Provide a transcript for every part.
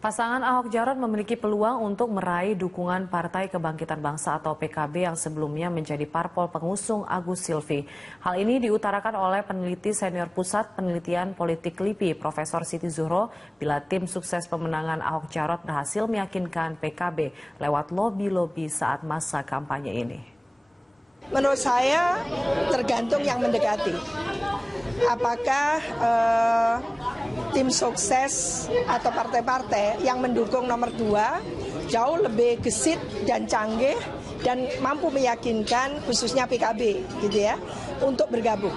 Pasangan Ahok Jarot memiliki peluang untuk meraih dukungan Partai Kebangkitan Bangsa atau PKB yang sebelumnya menjadi parpol pengusung Agus Silvi. Hal ini diutarakan oleh peneliti senior Pusat Penelitian Politik LIPI, Profesor Siti Zuhro, bila tim sukses pemenangan Ahok Jarot berhasil meyakinkan PKB lewat lobi-lobi saat masa kampanye ini. Menurut saya tergantung yang mendekati. Apakah tim sukses atau partai-partai yang mendukung nomor 2 jauh lebih gesit dan canggih dan mampu meyakinkan khususnya PKB gitu ya untuk bergabung.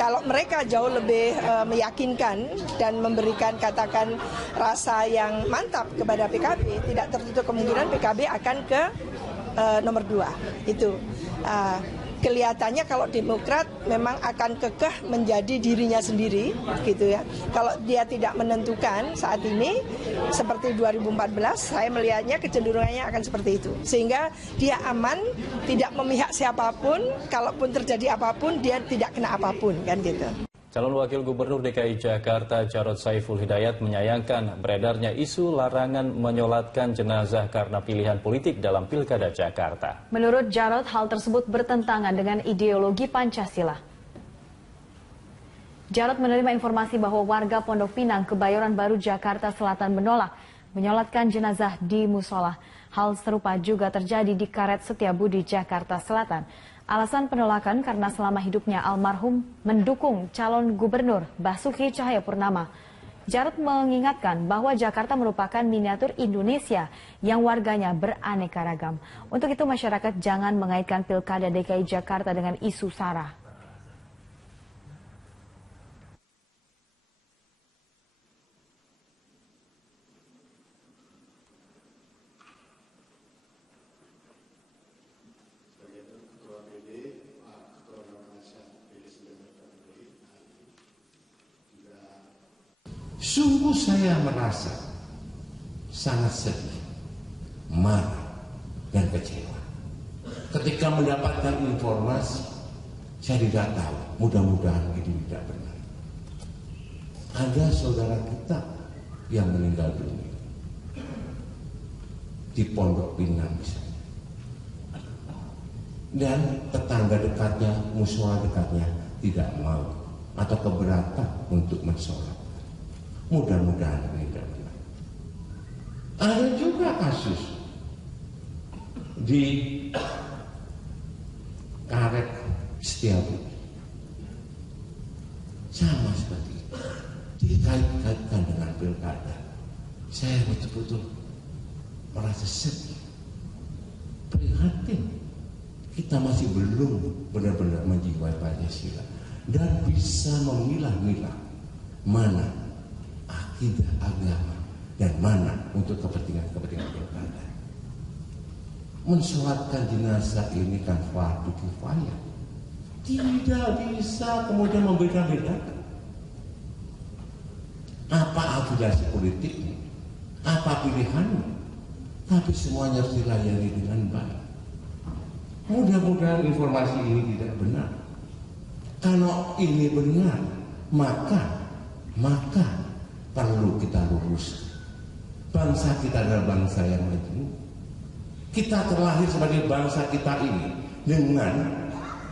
Kalau mereka jauh lebih meyakinkan dan memberikan katakan rasa yang mantap kepada PKB, tidak tertutup kemungkinan PKB akan ke nomor 2 itu. Kelihatannya kalau Demokrat memang akan kekeh menjadi dirinya sendiri gitu ya. Kalau dia tidak menentukan saat ini seperti 2014, saya melihatnya kecenderungannya akan seperti itu. Sehingga dia aman, tidak memihak siapapun, kalaupun terjadi apapun dia tidak kena apapun kan gitu. Calon Wakil Gubernur DKI Jakarta Jarod Saiful Hidayat menyayangkan beredarnya isu larangan menyolatkan jenazah karena pilihan politik dalam Pilkada Jakarta. Menurut Jarod, hal tersebut bertentangan dengan ideologi Pancasila. Jarod menerima informasi bahwa warga Pondok Pinang, Kebayoran Baru, Jakarta Selatan menolak menyolatkan jenazah di musola. Hal serupa juga terjadi di Karet Setiabudi, Jakarta Selatan. Alasan penolakan karena selama hidupnya almarhum mendukung calon gubernur Basuki Cahayapurnama. Jarod mengingatkan bahwa Jakarta merupakan miniatur Indonesia yang warganya beraneka ragam. Untuk itu masyarakat jangan mengaitkan Pilkada DKI Jakarta dengan isu SARA. Sungguh saya merasa sangat sedih, marah, dan kecewa. Ketika mendapatkan informasi, saya tidak tahu, mudah-mudahan ini tidak benar. Ada saudara kita yang meninggal dunia di Pondok Pinang misalnya. Dan tetangga dekatnya, musola dekatnya tidak mau atau keberatan untuk mensolat. Mudah-mudahan tidak benar. Ada juga kasus di Karet Setiabudi sama seperti itu, dikait-kaitkan dengan pilkada. Saya betul-betul merasa sedih, prihatin. Kita masih belum benar-benar menjiwai Pancasila dan bisa memilah-milah mana akidah agama dan mana untuk kepentingan pilkada. Mensolatkan jenazah ini kan fardu kifayah. Tidak bisa kemudian membeda-bedakan apa afiliasi politiknya, apa pilihannya, tapi semuanya harus dilayani dengan baik. Mudah-mudahan informasi ini tidak benar. Kalau ini benar, maka perlu kita luruskan. Bangsa kita adalah bangsa yang maju. Kita terlahir sebagai bangsa kita ini dengan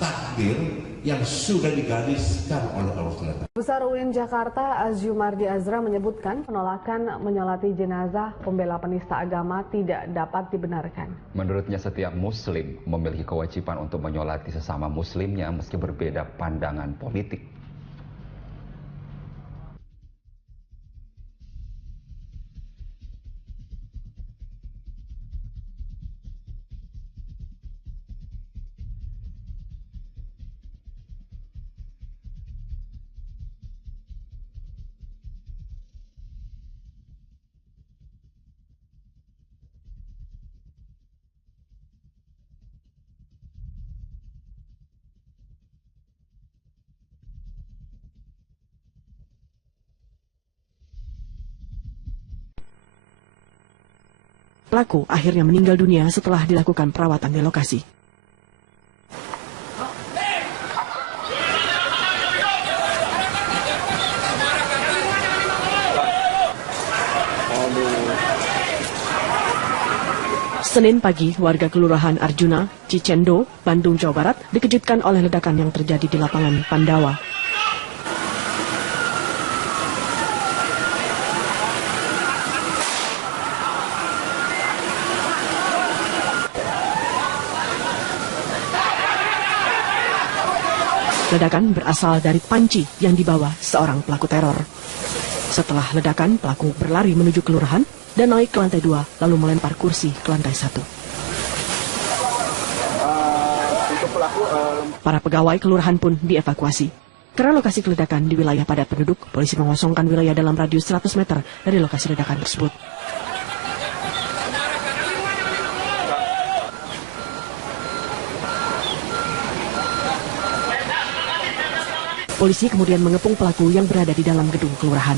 takdir yang sudah digariskan oleh Allah SWT. Besar UIN Jakarta Azumardi Azra menyebutkan penolakan menyolati jenazah pembela penista agama tidak dapat dibenarkan. Menurutnya setiap muslim memiliki kewajiban untuk menyolati sesama muslimnya meski berbeda pandangan politik. Pelaku akhirnya meninggal dunia setelah dilakukan perawatan di lokasi. Senin pagi, warga Kelurahan Arjuna, Cicendo, Bandung, Jawa Barat dikejutkan oleh ledakan yang terjadi di lapangan Pandawa. Ledakan berasal dari panci yang dibawa seorang pelaku teror. Setelah ledakan, pelaku berlari menuju kelurahan dan naik ke lantai 2, lalu melempar kursi ke lantai 1. Para pegawai kelurahan pun dievakuasi. Karena lokasi ledakan di wilayah padat penduduk, polisi mengosongkan wilayah dalam radius 100 meter dari lokasi ledakan tersebut. Polisi kemudian mengepung pelaku yang berada di dalam gedung kelurahan.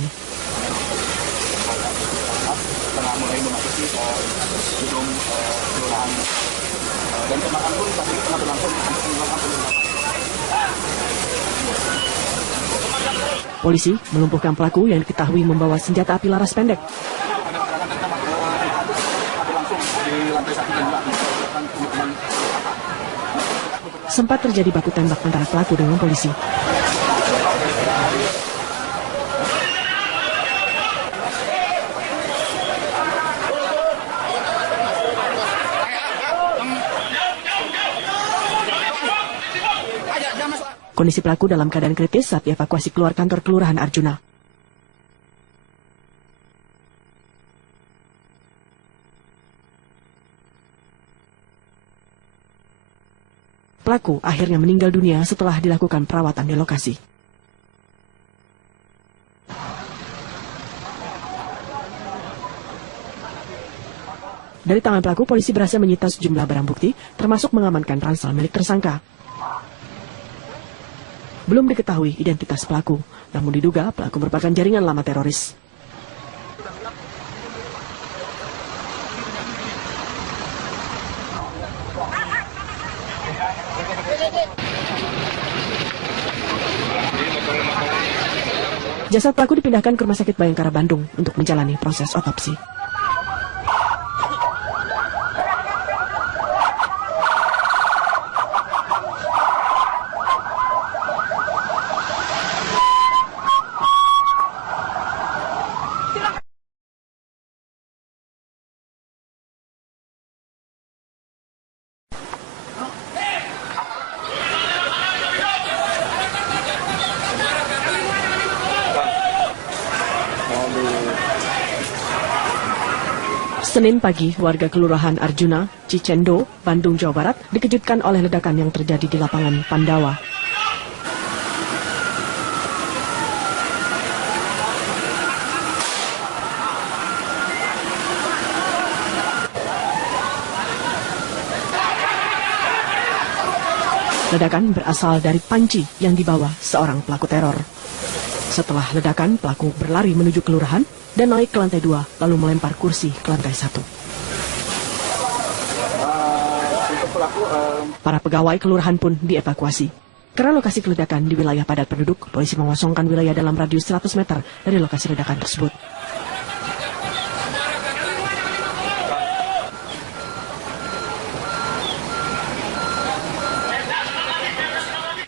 Polisi melumpuhkan pelaku yang diketahui membawa senjata api laras pendek. Sempat terjadi baku tembak antara pelaku dengan polisi. Kondisi pelaku dalam keadaan kritis saat dievakuasi keluar kantor Kelurahan Arjuna. Pelaku akhirnya meninggal dunia setelah dilakukan perawatan di lokasi. Dari tangan pelaku, polisi berhasil menyita sejumlah barang bukti, termasuk mengamankan ransel milik tersangka. Belum diketahui identitas pelaku, namun diduga pelaku merupakan jaringan lama teroris. Jasad pelaku dipindahkan ke Rumah Sakit Bayangkara Bandung untuk menjalani proses otopsi. Senin pagi, warga Kelurahan Arjuna, Cicendo, Bandung, Jawa Barat dikejutkan oleh ledakan yang terjadi di lapangan Pandawa. Ledakan berasal dari panci yang dibawa seorang pelaku teror. Setelah ledakan, pelaku berlari menuju kelurahan dan naik ke lantai 2, lalu melempar kursi ke lantai 1. Para pegawai kelurahan pun dievakuasi. Karena lokasi ledakan di wilayah padat penduduk, polisi mengosongkan wilayah dalam radius 100 meter dari lokasi ledakan tersebut.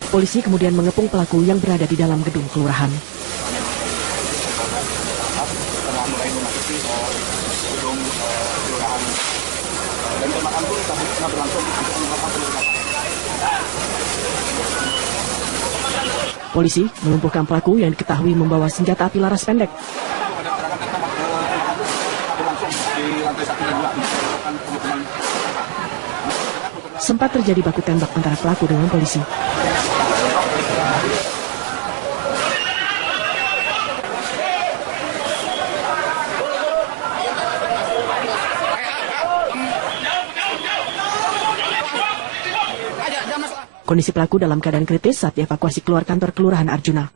Polisi kemudian mengepung pelaku yang berada di dalam gedung kelurahan. Polisi melumpuhkan pelaku yang diketahui membawa senjata api laras pendek. Sempat terjadi baku tembak antara pelaku dengan polisi. Kondisi pelaku dalam keadaan kritis saat dievakuasi keluar kantor Kelurahan Arjuna.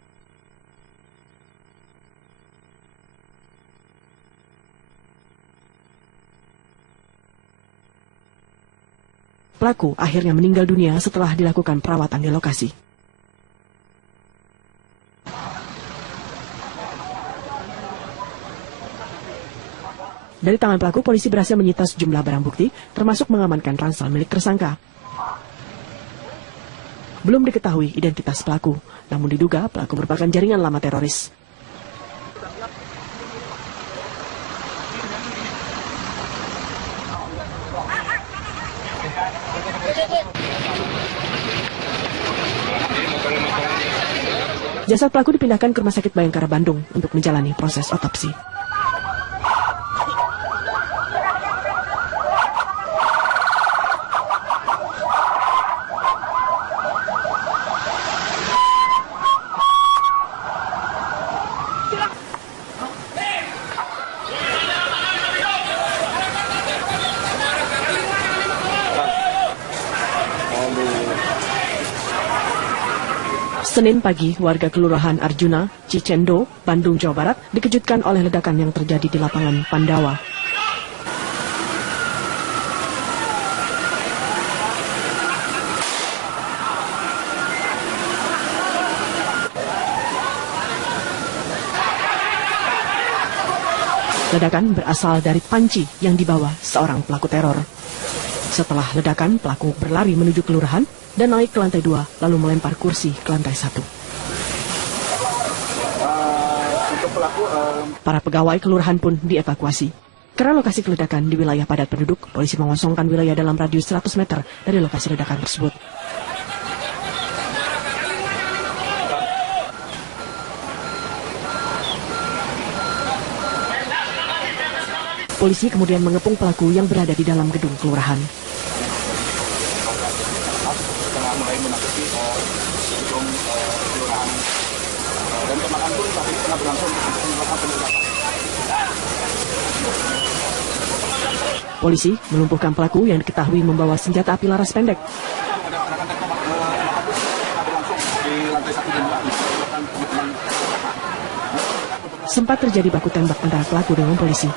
Pelaku akhirnya meninggal dunia setelah dilakukan perawatan di lokasi. Dari tangan pelaku, polisi berhasil menyita sejumlah barang bukti, termasuk mengamankan ransel milik tersangka. Belum diketahui identitas pelaku, namun diduga pelaku merupakan jaringan lama teroris. Jasad pelaku dipindahkan ke Rumah Sakit Bayangkara Bandung untuk menjalani proses otopsi. Senin pagi, warga Kelurahan Arjuna, Cicendo, Bandung, Jawa Barat dikejutkan oleh ledakan yang terjadi di lapangan Pandawa. Ledakan berasal dari panci yang dibawa seorang pelaku teror. Setelah ledakan, pelaku berlari menuju kelurahan dan naik ke lantai 2, lalu melempar kursi ke lantai 1. Para pegawai kelurahan pun dievakuasi. Karena lokasi ledakan di wilayah padat penduduk, polisi mengosongkan wilayah dalam radius 100 meter dari lokasi ledakan tersebut. Polisi kemudian mengepung pelaku yang berada di dalam gedung kelurahan. Polisi melumpuhkan pelaku yang diketahui membawa senjata api laras pendek. Sempat terjadi baku tembak antara pelaku dengan polisi.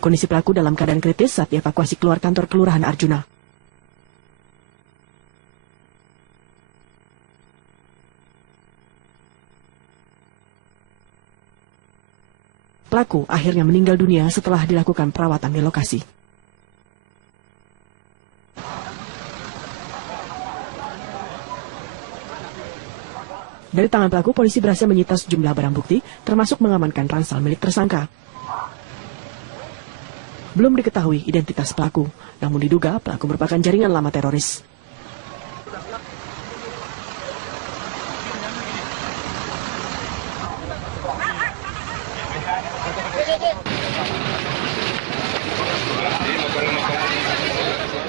Kondisi pelaku dalam keadaan kritis saat dievakuasi keluar kantor Kelurahan Arjuna. Pelaku akhirnya meninggal dunia setelah dilakukan perawatan di lokasi. Dari tangan pelaku, polisi berhasil menyita sejumlah barang bukti, termasuk mengamankan ransel milik tersangka. Belum diketahui identitas pelaku, namun diduga pelaku merupakan jaringan lama teroris.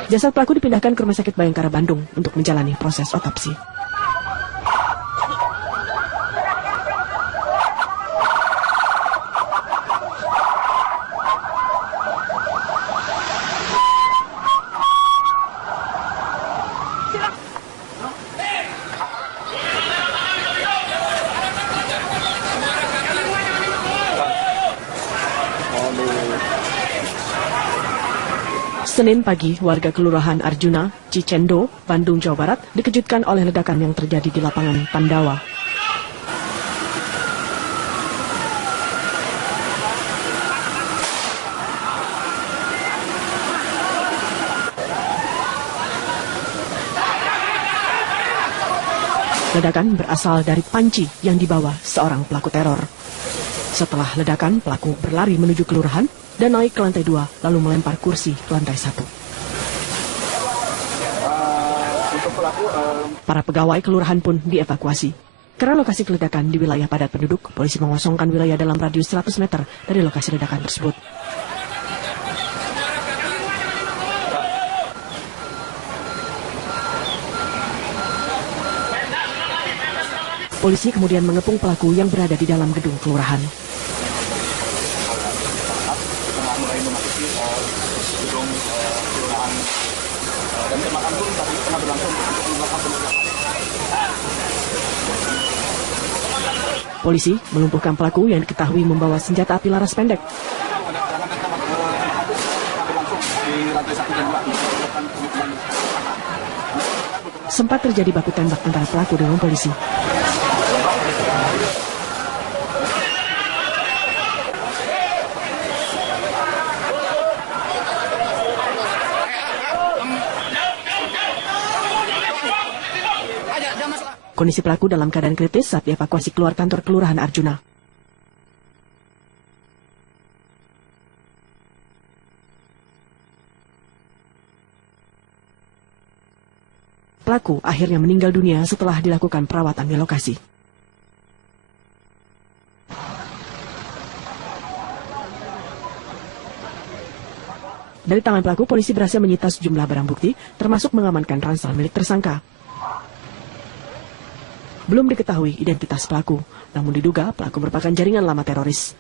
Jasad pelaku dipindahkan ke Rumah Sakit Bayangkara Bandung untuk menjalani proses otopsi. Senin pagi, warga Kelurahan Arjuna, Cicendo, Bandung, Jawa Barat dikejutkan oleh ledakan yang terjadi di lapangan Pandawa. Ledakan berasal dari panci yang dibawa seorang pelaku teror. Setelah ledakan, pelaku berlari menuju kelurahan dan naik ke lantai 2, lalu melempar kursi ke lantai 1. Para pegawai kelurahan pun dievakuasi. Karena lokasi ledakan di wilayah padat penduduk, polisi mengosongkan wilayah dalam radius 100 meter dari lokasi ledakan tersebut. Polisi kemudian mengepung pelaku yang berada di dalam gedung kelurahan. Polisi melumpuhkan pelaku yang diketahui membawa senjata api laras pendek. Sempat terjadi baku tembak antara pelaku dengan polisi. Kondisi pelaku dalam keadaan kritis saat dievakuasi keluar kantor Kelurahan Arjuna. Pelaku akhirnya meninggal dunia setelah dilakukan perawatan di lokasi. Dari tangan pelaku, polisi berhasil menyita sejumlah barang bukti, termasuk mengamankan ransel milik tersangka. Belum diketahui identitas pelaku, namun diduga pelaku merupakan jaringan lama teroris.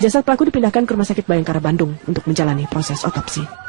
Jasad pelaku dipindahkan ke Rumah Sakit Bayangkara Bandung untuk menjalani proses otopsi.